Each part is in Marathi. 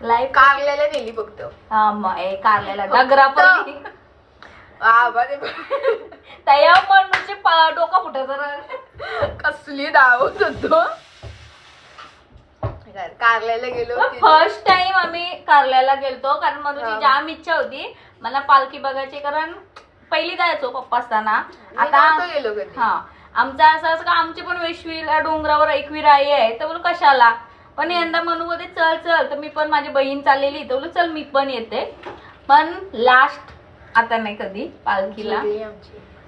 लाईव्ह कारल्याला नेली फक्त. हा मग कारल्याला डगरा पण तया मनुष्य डोका फुटत कसली दावत होतो. कारल्याला गेलो. फर्स्ट टाइम आम्ही कारल्याला गेलतो कारण मनुची जाम इच्छा होती मला पालखी बघायची कारण पहिली जायचो पप्पा असताना. आता गेलो कधी. हा आमचं असं का आमची पण वेशवीला डोंगरावर एकवीरा आई आहे तर बोलू कशाला पण यंदा म्हणू बोलते चल चल तर मी पण माझी बहीण चाललेली तर बोलू चल मी पण येते. पण लास्ट आता नाही कधी पालखीला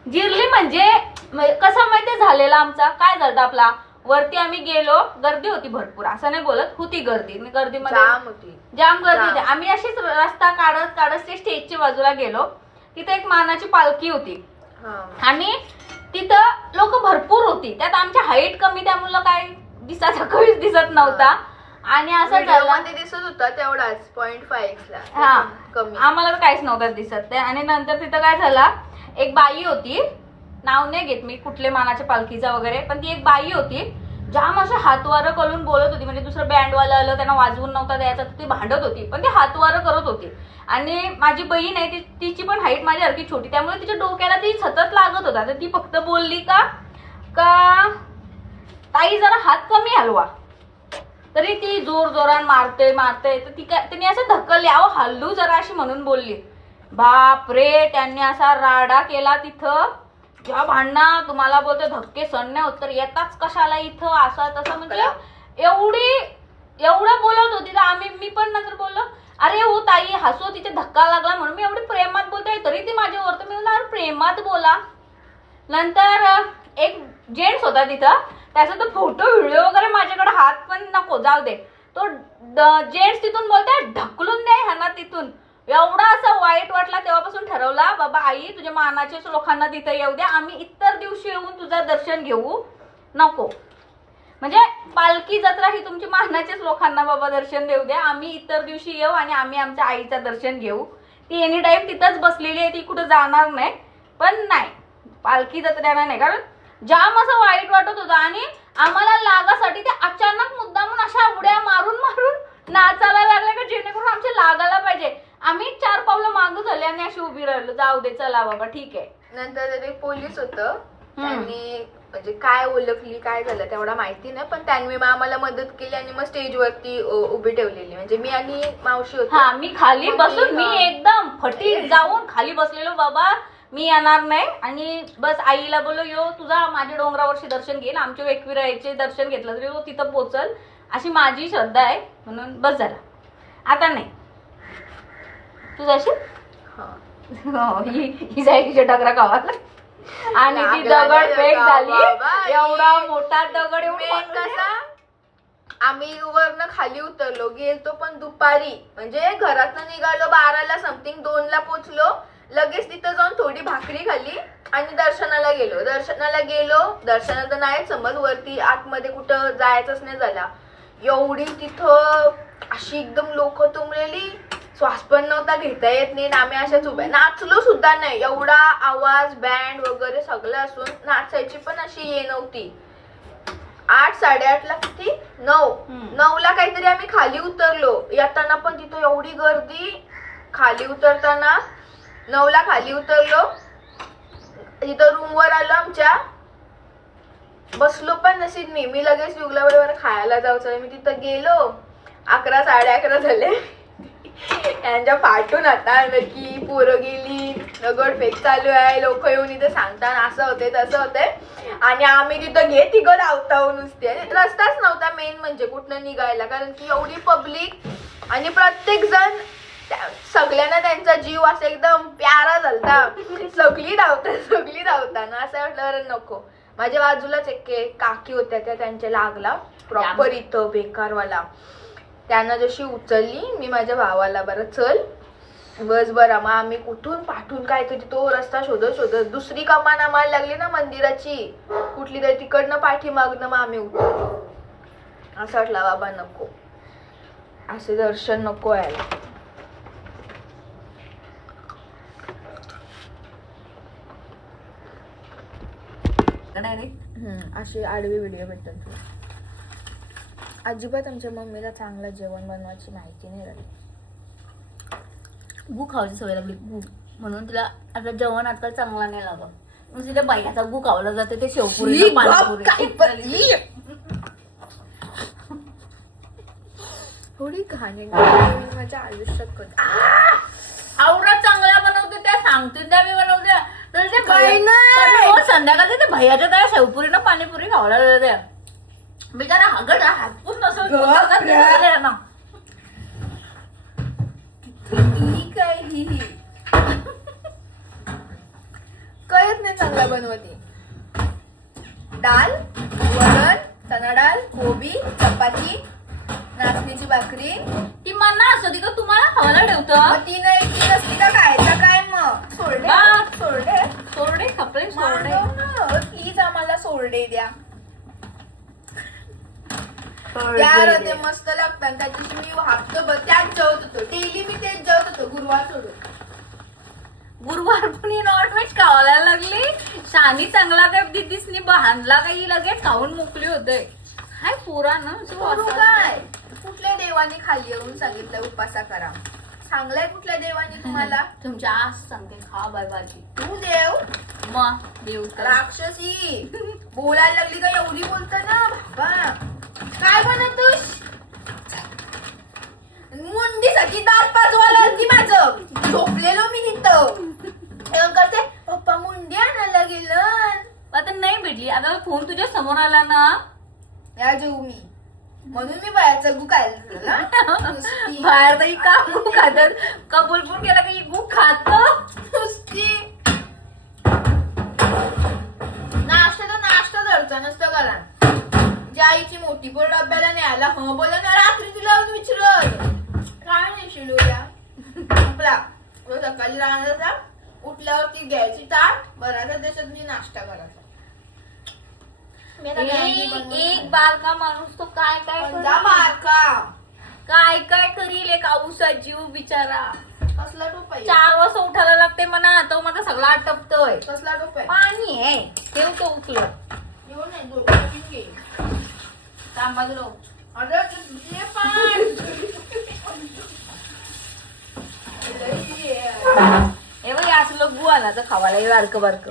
जिरली म्हणजे कसं माहिती झालेला आमचा काय झालं आपला वरती आम्ही गेलो गर्दी होती भरपूर असं नाही बोलत होती गर्दीमध्ये जाम गर्दी होती. आम्ही अशीच रस्ता काढत काढत ते स्टेजच्या बाजूला गेलो तिथे एक मानाची पालखी होती आणि तिथं लोक भरपूर होती त्यात आमची हाईट कमी त्यामुळे काय दिसायचा काहीच दिसत नव्हता आणि असं झालं दिसत होता तेवढाच 0.5 ला. हा कमी आम्हाला तर काहीच नव्हतं दिसत ते. आणि नंतर तिथं काय झालं एक बाई होती नाव नाही घेत मी कुठले मानाच्या पालखीचा वगैरे पण ती एक बाई होती जाम असं हातवारं करून बोलत होती म्हणजे दुसरं बँडवाला आलं त्यांना वाजवून नव्हता द्यायचा तर ती भांडत होती पण ती हातवारं करत होती. आणि माझी बहीण आहे तिची पण हाईट माझ्यासारखी छोटी त्यामुळे तिच्या डोक्याला ती सतत लागत होता तर ती फक्त बोलली का ताई जरा हात कमी हलवा तरी ती जोर जोरान मारते तर ती काय तिने असं ढकलली अहो हल्लू जरा अशी म्हणून बोलली. बाप रे त्यांनी असा राडा केला तिथं जेव्हा भांडणा तुम्हाला बोलते धक्के सण नाही होत तर येताच कशाला इथं असं तसं म्हणजे एवढं बोलत होती तर मी पण नंतर बोललो अरे हो ताई हसू तिथे धक्का लागला म्हणून मी एवढी प्रेमात बोलते तरी ती माझ्यावर तर मी म्हणलं अरे प्रेमात बोला. नंतर एक जेंट्स होता तिथं त्याचा तो फोटो व्हिडिओ वगैरे माझ्याकडे हात पण नको जाऊ दे तो जेंट्स तिथून बोलते ढकलून द्या ह्यांना तिथून. एवढा असं वाईट वाटला तेव्हापासून ठरवला बाबा आई तुझ्या मानाच्याच लोकांना तिथे येऊ द्या आम्ही इतर दिवशी येऊन तुझं दर्शन घेऊ नको म्हणजे पालखी जत्रा ही तुमची मानाच्याच लोकांना बाबा दर्शन देऊ द्या आम्ही इतर दिवशी येऊ आणि आम्ही आमच्या आईचं दर्शन घेऊ. ती एनी टाइम तिथंच बसलेली आहे ती कुठं जाणार नाही पण नाही पालखी जत्रेला नाही कारण जाम असं वाईट वाटत होतं आणि आम्हाला लागासाठी ते अचानक मुद्दामून अशा उड्या मारून मारून नाचायला लागल्या का जेणेकरून आमच्या लागायला पाहिजे. आम्ही 4 पावलं मागं झाले आणि अशी उभी राहिलो जाऊ दे चला बाबा ठीक आहे. नंतर ते पोलीस होतं त्यांनी म्हणजे काय ओळखली काय झालं तेवढा माहिती नाही पण त्यांनी आम्हाला मदत केली आणि मग स्टेजवरती उभी ठेवलेली म्हणजे मी आणि मावशी होतो. हा मी खाली बसून मी एकदम फटीक जाऊन खाली बसलेलो बाबा मी येणार नाही आणि बस आईला बोललो यो तुझा माझ्या डोंगरावरशी दर्शन घेईल आमच्या एकविराचे दर्शन घेतलं तरी तो तिथं पोचल अशी माझी श्रद्धा आहे म्हणून बस झाला. आता नाही तुझ्याशी ही जायची डगरा गावात आणि ती दगड फेक झाली एवढा मोठा दगड एवढा कसा आम्ही वरनं खाली उतरलो गेलतो पण दुपारी म्हणजे घरातनं निघालो 12ला समथिंग 2ला पोचलो लगेच तिथं जाऊन थोडी भाकरी खाल्ली आणि दर्शनाला गेलो दर्शनाला तर नाही समज वरती आतमध्ये कुठं जायचंच नाही झाला. एवढी तिथं अशी एकदम लोक तुंबलेली श्वास पण नव्हता घेता येत नाही आम्ही अशाच उभ्या नाचलो सुद्धा नाही एवढा आवाज बँड वगैरे सगळं असून नाचायची पण अशी ये नव्हती. 8-8:30ला किती 9ला काहीतरी आम्ही खाली उतरलो येताना पण तिथं एवढी गर्दी खाली उतरताना 9ला खाली उतरलो तिथं रूमवर आलो आमच्या बसलो पण नशीब मी लगेच युगला बरोबर खायला जायचं मी तिथं गेलो 11-11:30 झाले यांच्या फाटून आता की पोरं गेली दगड फेक चालू आहे लोक येऊन इथं सांगतात असं होते तसं होते आणि आम्ही तिथं तिघं धावताव नुसते रस्ताच नव्हता मेन म्हणजे कुठनं निघायला कारण की एवढी पब्लिक आणि प्रत्येक जण सगळ्यांना त्यांचा जीव असं एकदम प्यारा झालता सगळी धावताना असं वाटलं अरे नको. माझ्या बाजूलाच एक काकी होत्या त्या त्यांच्या लागला प्रॉपर इथं बेकारवाला त्यांना जशी उचलली मी माझ्या भावाला बरं चल बस बरं मग आम्ही कुठून पाठून काय तरी तो रस्ता शोधत दुसरी कमान आम्हाला लागली ना मंदिराची कुठली तरी तिकडनं पाठीमागनं मग आम्ही उतरलो. असं वाटलं बाबा नको असे दर्शन नको यायला. असे आडवे व्हिडिओ भेटतात अजिबात आमच्या मम्मीला चांगलं जेवण बनवायची माहिती नाही राहिली. गू खावायची सवय लागली गू, म्हणून तिला आता जेवण आजकाल चांगला नाही लागत. मग तिला बाईचा गू खावला जाते, ते शेवपुरी पाणीपुरी. थोडी घाणे मी माझ्या आयुष्यात कधी आवडा चांगला बनवते त्या सांगते त्या मी बनवते, तर ते काही नाही. रोज संध्याकाळी ते भैयाच्या त्या शेवपुरीनं पाणीपुरी खावला जाते. बिचारा हगड हातपून नसं ना. ही काय ही कळत नाही चांगला बनवते. डाळ, वरण, चणा डाळ, कोबी, चपाती, नाचणीची भाकरी. ती मना असं का तुम्हाला खावायला ठेवतं. मग ती नाही ती नसती का खायचं काय मग? सोरडे सोरडे खपले सोरडे. प्लीज आम्हाला सोरडे द्या. सोरडे ते मस्त लागतात. त्याच्याशी मी हप्ताभर त्याच जेवत होतो. डेली मी तेच जेवत होतो गुरुवार सोडून. गुरुवार पण नॉनव्हेज खावायला लागली. शानी चांगला काय दिदीसनी बहानला काही लगेच खाऊन मोकली होते. हाय पोरा ना काय कुठल्या देवाने खाली येऊन सांगितलं उपासा करा? सांगलाय कुठल्या देवाने तुम्हाला? तुमच्या आज सांगते खा बाय भाजी. तू देव मग देव तर. राक्षसी बोलायला लागली का? एवढी बोलत ना बाबा. काय बनवतोस? मुंडीसाठी दार पाजवायला ती माझं झोपलेलो मी तिथं करते. पप्पा मुंडी आणायला गेलं. आता नाही भेटली. आता फोन तुझ्या समोर आला ना, या जेऊ मी म्हणून मी बाहेरचा गु काय बाहेर तरी का गु खातात. कबूल पण केला की गु खात नुसती नाश्ता धरचा नसतं करा. ज्या आईची मोठी पोर डब्याला न्यायला बोला ना रात्री तिला विचारत काय नाही शिलूया आपला सकाळी राहण्याचा उठल्यावरती घ्यायची ताट बराचा त्याच्यात मी नाश्ता करायचा. एक बारका माणूस तो काय काय काय काय करील. एक आऊसा जीव बिचारा. कसला टोप आहे? 4 वाजता उठायला लागते म्हणा. तो माझा सगळा आटपतोय. कसला टोप आहे? पाणी आहे ठेवतो उचलो. येऊ नाही दोघं घे बाजूला. अरे तुझे पाय हे बघ असलं गु आला तर खावायला हे बारकं बारकं.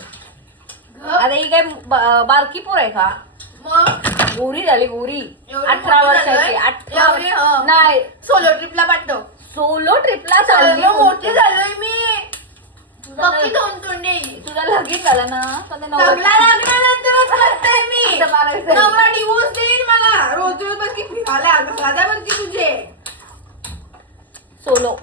आता ही काय बारकी पोर आहे का? मग गोरी झाली गोरी. एवढी 18 मोठी वर्षाची. झालोय? 18 एवढी, हं. नाही सोलो ट्रिपला पाठव. सोलो ट्रिपला चालली. मोठी झालोय मी. तुझा पक्की दोन तोंडे. तुझा लगीन झालं ना का ते नवरा- लग्न लागल्यानंतरच करते मी. आता 12 वर्षाची. नवरा डिवोर्स देईल मला. रोज रोज बस की फिरायला राजा बस की तुझे सोलो.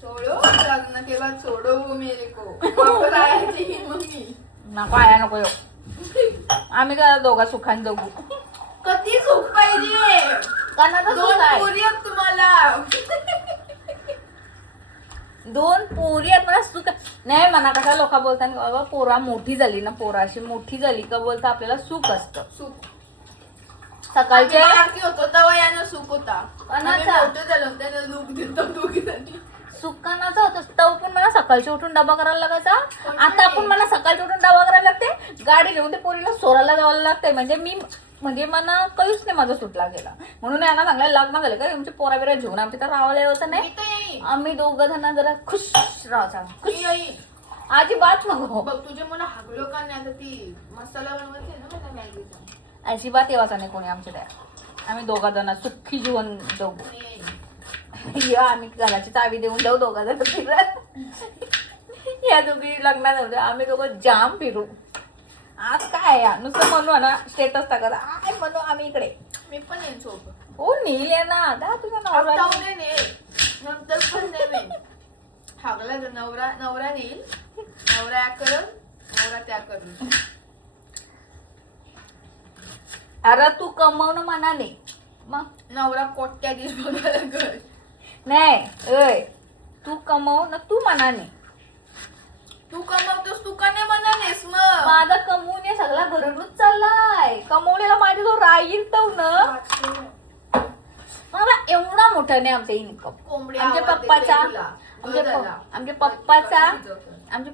सोडो लग्न के बाद सोडो वो मेरे को वापस आयाची ही मम्मी. नको आया नको येऊ. आम्ही का दोघा सुखान जगू. कधी सुख पाहिजे? कानाचं दोन सुख आहे. पोरी आहेत तुम्हाला. 2 पोरी आहेत मला सुख नाही म्हणा. कसा लोक बोलतात बाबा पोरा मोठी झाली ना, पोरा अशी मोठी झाली का बोलता आपल्याला सुख असतं. सुख सकाळचे बारकी होतो तेव्हा यानं सुख होता. कोणाचा? आम्ही मोठं झालो त्यानं लूक देतो दोघीजणी. सुखानाचा होता. तव पण मला सकाळचे उठून डबा करायला लागायचा. आता आपण मला सकाळचे उठून डबा करायला लागते. गाडी घेऊन ते पोरीला सोरायला जायला लागते. म्हणजे मला काहीच नाही माझा सुटला गेला. म्हणून यांना चांगलं लग्न झालं का तुमचे पोरा बिरा घेऊन आमच्या तर राहायला यायचं मी नाही. तर येईन. आम्ही दोघं जण जरा खुश राहायचा. मी येईन. अजिबात नको. बघ तुझे मला हागलो का नाही? आता ती मसाला बनवायची ना मला मॅगीचा. अजिबात येवाचा नाही कोणी आमच्या त्या. आम्ही दोघा जण सुखी जीवन जगू. मी येईन. या आम्ही घराची चावी देऊन जाऊ दोघा जण फिरत. या दोघी लग्नात होते. आम्ही दोघं जाम फिरू. आज काय या नुसतं म्हणू ना स्टेटस टाकत आय म्हणू आम्ही इकडे. मी पण येईन सोबत. हो नेल या ना दा तुझा नवरा. आत्तावणे ने नंतर पण नेवेन. हागला तर नवरा नेईल. नवरा या करल नवरा त्या करल. अरे तू कमवणं मनाने मग नवरा कोट्या दिस बघायला कर. नाही ऐ तू कमव ना तू मनाने. तू कमवतोस तू का नाही म्हणालेस मग? माझा कमवून हे सगळा घरूनच चाललाय. कमवलेला माझे तो राहील तो ना. मला एवढा मोठा नाही आमचा इन्कम. आमच्या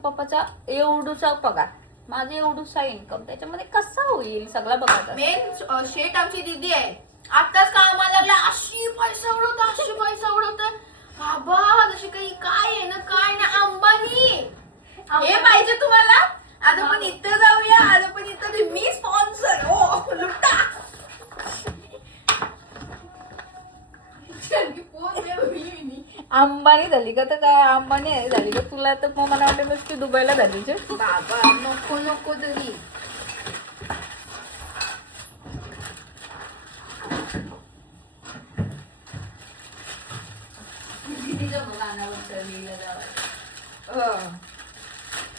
पप्पाचा एवढूचा पगार. माझं एवढूसा इन्कम त्याच्यामध्ये कसं होईल सगळं बघायचं. मेन शेट आमची दीदी आहे, आताच कामाला लागला, अशी पैसा उडवत बाबा, जशी काही काय आहे ना काय ना, अंबानी हे पाहिजे तुम्हाला. आता पण इथं जाऊया, आता पण इथं मी स्पॉन्सर हो, लुटा. अंबानी झाली का तर काय, अंबानी झाली का तुला तर मग मला वाटतं नुसती दुबईला झाली बाबा नको नको तरी.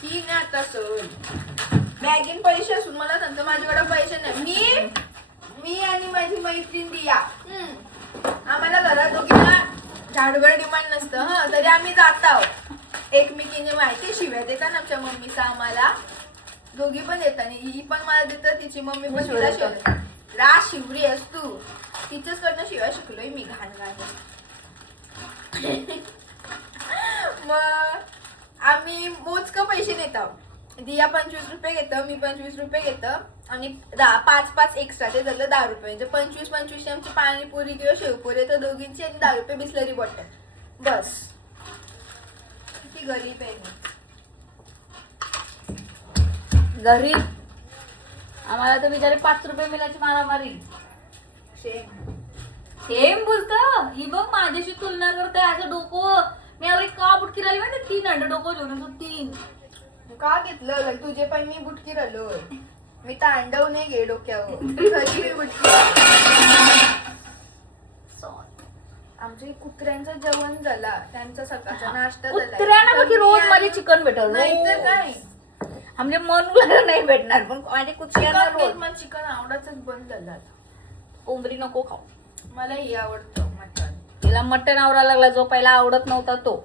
ती नाही आता सर बॅगेन पैसे असून मला सांगतो माझ्याकडे पैसे नाही. मी आणि माझी मैत्रीण दिया, आम्हाला घरात दोघींना झाडभर डिमांड नसतं हा, तरी आम्ही जात आहोत एकमेकीने माहिती शिव्या देतात आमच्या मम्मीचा आम्हाला. दोघी पण देतात, ही पण मला देतात, तिची मम्मी पण तिला शिव्या. रा शिवरी आहेस तू, तिच्याच कडनं शिव्या शिकलोय मी घाण घाण. मग आम्ही मोजकं पैसे नेत आहोत. दिया 25 रुपये घेतं, मी 25 रुपये घेतं आणि 5 एक्स्ट्रा, ते झालं 10 रुपये. म्हणजे 25 आमची पाणीपुरी किंवा शेवपुरी तर दोघींची, आणि 10 रुपये बिस्लरी बॉटल. बस. किती गरीब आहे मी. गरीब. आम्हाला तर बिचारे 5 रुपये मिळायची मारामारी. सेम बोलतं ही बघ, माझ्याशी तुलना करते असं डोकं. मी एवढी का बुटकी राहिली माहिती, 3 अंडे डोकं घेऊन तू 3 का घेतलं तुझे पण मी बुटकी राहिलोय. मी तांडव नाही घे डोक्यावर, घरी मी बुटकी. आमच्या कुत्र्यांचं जेवण झाला, त्यांचा सकाळचा नाश्ता झाला. कुत्र्यांना बघ रोज माझे चिकन भेटल, नाहीतर काय. म्हणजे मनूला नाही भेटणार पण माझे कुत्र्यांना रोज. मला चिकन आवडायचंच बंद झालं आता. कोंबडी नको खाऊ, मला हे आवडतं मटण. तिला मटण आवडायला लागला, जो पहिला आवडत नव्हता तो.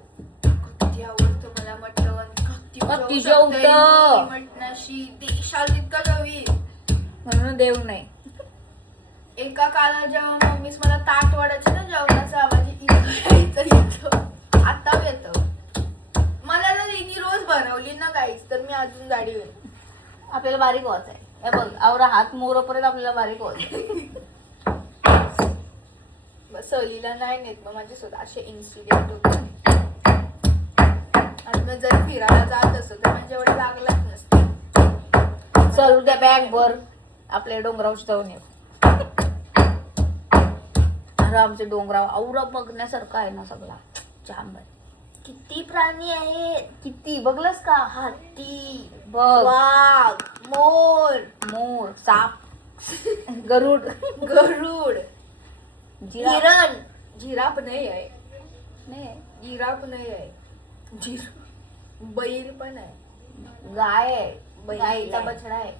किती आवडतं मला मटण, किती जेवतं मटणाशी देशाल तितका जावी. म्हणून देव नाही. एका काळात जेव्हा मम्मीच मला ताट वाढायची ना जेवणाचा आवाज, इथं आता येतं. मला जर हिनी रोज बनवली ना गाईस तर मी अजून जाडी होईल. आपल्याला बारीक व्हायचं आहे. हे बघ, आवरा हात मोरपर्यंत आपल्याला बारीक व्हायचं. सहलीला नाही नेत मग माझे स्वतः असे इन्सिडेंट होते. आणि मग जर फिरायला जात असतो तर माझ्या एवढे लागलाच नसतं. चल उद्या बॅग भर, आपल्या डोंगरावशी जाऊन येऊ. अरे आमचे डोंगराव औरा बघण्यासारखं आहे ना सगळा, छान बाई. किती प्राणी आहेत, किती बघलस का? हत्ती, बघ, वाघ, मोर, मोर, साप, गरुड, हिरण, जिराफ नाही आहे, नाही जिराफ नाही आहे, बैल पण आहे, गाय आहे, बैल गाईचा आहे. बछडा आहे,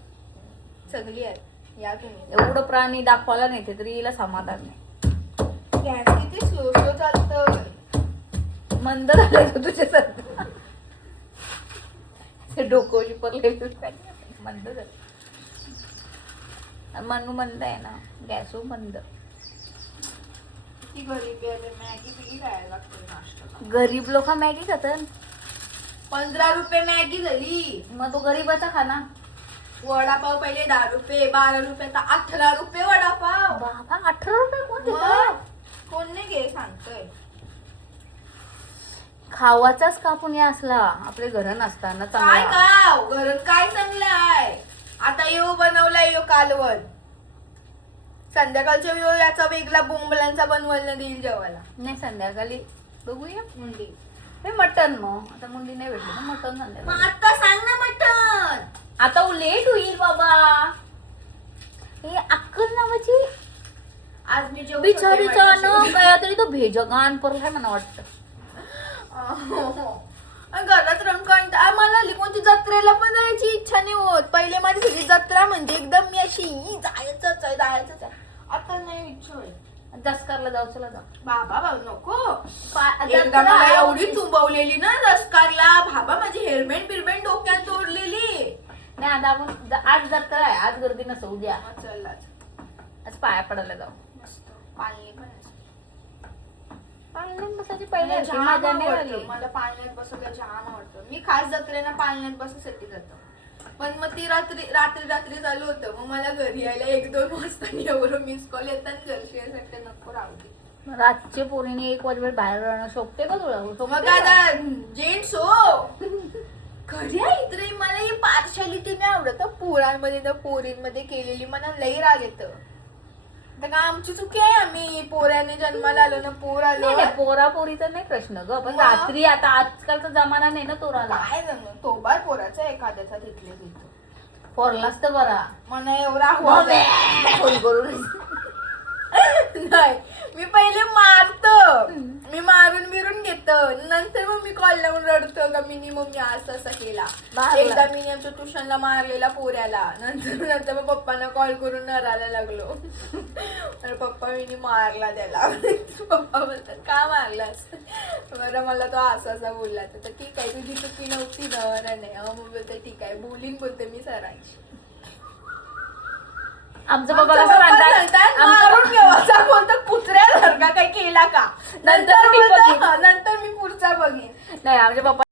सगळी आहे. या तुम्ही एवढं प्राणी दाखवायला नाही तरी हिला समाधान नाही. गॅस किती स्लो चालतं. मंद झालंय का तुझ्यासारखं? डोकं शिपरले मंद झालं. मनू मंद आहे ना, गॅसो मंद. किती गरीबी आहे, मॅगी बिगी खायला लागते नाश्ता. गरीब लोक मॅगी खातात. 15 रुपये मॅगी झाली. मग तो गरीबाचा खाना. वडापाव पहिले 10 रुपये, 12 रुपये, आता 18 रुपये वडापाव. बाबा 18 रुपये कोण देतं? कोण नाही घे सांगतोय. खावाचाच कापून या असला, आपले घर नसताना काय चांगला. खाव घरात काय चांगलं आहे. आता यो बनवलाय यो कालवण, संध्याकाळच्या यो याचा वेगळा बोंबलांचा बनवायला देईल जेवायला. नाही संध्याकाळी बघूया मुंडी. हे मटन. मग आता मुंडी नाही भेटली ना, मटन संध्याकाळी. आता सांग ना मटण. आता लेट होईल बाबा. हे अक्कल नावाची आज मी जेवण बिचारीचा न काय तरी तो भेजगान परलाय मला वाटतं. घरात रंगकांड. मला कोणती जत्रेला पण जायची इच्छा नाही होत. पहिले माझी सगळी जत्रा म्हणजे एकदम मी अशी जायचंच आहे. आता नाही इच्छा होईल. दसकारला जाऊ, चला जाऊ. बाबा नको. एकदा मला एवढी चुंबवलेली ना दसकारला बाबा, माझी हेल्मेट बिरमेट डोक्यात तोडलेली. नाही आता आपण आज जत्रा आहे, आज गर्दी नसो. उद्या चल आज पाया पडायला जाऊ. मस्त पाणी पण पाळण्यात बसायची पहिले मला अशी जाम मजा नाही आवडतं. आली. मला पाळण्यात बसायला जाम आवडतं. मी खास जत्रेला पाळण्यात बसायसाठी जातो. पण मग ती रात्री चालू होतं. मग मला घरी यायला 1-2 वाजता एवढं मिस कॉल येतात घरची यासाठी नको राहू दे. रातचे पोरीने 1 वाजेपर्यंत बाहेर राहणं शोभते का तुला? मग आता जेंट्स हो खऱ्या इतरे मला ही पार्शालिटी नाही आवडत. पोरांमध्ये तर पोरींमध्ये केलेली मला लई राग येतं. तर का आमची चुकी आहे? आम्ही पोराने जन्माला आलो ना, पोर आलो. पोरा पोरीचा नाही प्रश्न ग, पण रात्री आता आजकालचा जमाना नाही ना तोराला. काय जण तोबार पोराचा एखाद्याचा तिथले तिथं पोरलाच तर बरा मला एवढा फोन करून नाही. मी पहिले मारतो, मी मारून बिरून घेतो, नंतर मग मी कॉल लावून रडतो का मी मम्मी असं केला. एकदा मी आमच्या ट्युशनला मारलेला पोऱ्याला, नंतर मग पप्पांना कॉल करून नरायला लागलो. तर पप्पा मी मारला त्याला. पप्पा बोलतात का मारलास? बरं मला तो असा बोलला. तर ठीक आहे तुझी चुकी नव्हती ना. नाही मग बोलते ठीक आहे बोलीन बोलते मी सरांची. आमचं बाबा कसं म्हणतात मारून घेवाचा बोलतो कुत्र्यासारखा काही केला का? नंतर मी पुढचा बघीन. नाही आमच्या पप्पा